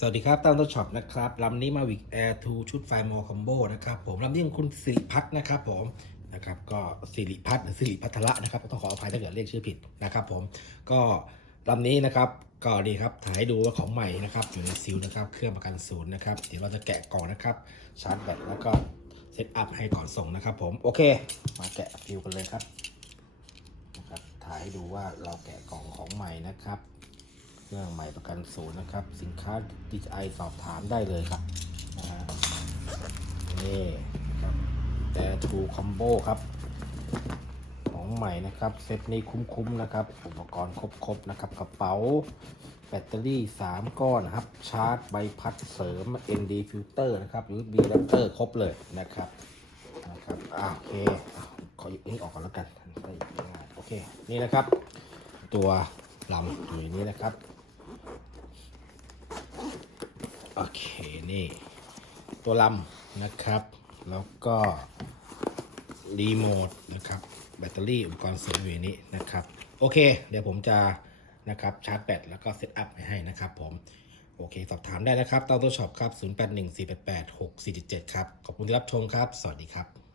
สวัสดีครับตั้งต้นช็อปนะครับลำนี้มาวิกแอร์ทูชุดไฟมอคอมโบนะครับผมลำนี้ของคุณสิริพัฒน์นะครับผมนะครับก็สิริพัฒน์หรือสิริพัทระนะครับต้องขออภัยถ้าเกิดเรียกชื่อผิดนะครับผมก็ลำนี้นะครับก็ดีครับถ่ายให้ดูว่าของใหม่นะครับอยู่ในซิลนะครับเครื่องประกันศูนย์นะครับเดี๋ยวเราจะแกะกล่องนะครับชาร์จแบตแล้วก็เซตอัพให้ก่อนส่งนะครับผมโอเค มาแกะฟิวกันเลยครับนะครับถ่ายให้ดูว่าเราแกะกล่องของใหม่นะครับ เครื่องใหม่ประกันศูนย์นะครับ สินค้า DJI สอบถามได้เลยครับนี่ครับแต่ทูคอมโบครับ ของใหม่นะครับ เซตนี้คุ้มๆนะครับ อุปกรณ์ครบๆนะครับ กระเป๋า แบตเตอรี่ 3 ก้อนนะครับ ชาร์จใบพัดเสริม ND filter นะครับ USB adapter ครบเลยนะครับนะครับอ่าโอเค ขอหยิบนี้ออกก่อนแล้วกัน โอเค นี่นะครับ ตัวลำอยู่นนี้นะครับ โอเคนี่ ตัวลำนะครับ แล้วก็รีโมทนะครับ แบตเตอรี่อุปกรณ์เสริมอยู่นนี้นะครับ โอเค เดี๋ยวผมจะนะครับชาร์จแบตแล้วก็เซตอัพให้นะครับผม โอเค สอบถามได้นะครับตั้งตัวช็อปครับ 0814886477 ครับ ขอบคุณที่รับชมครับ สวัสดีครับ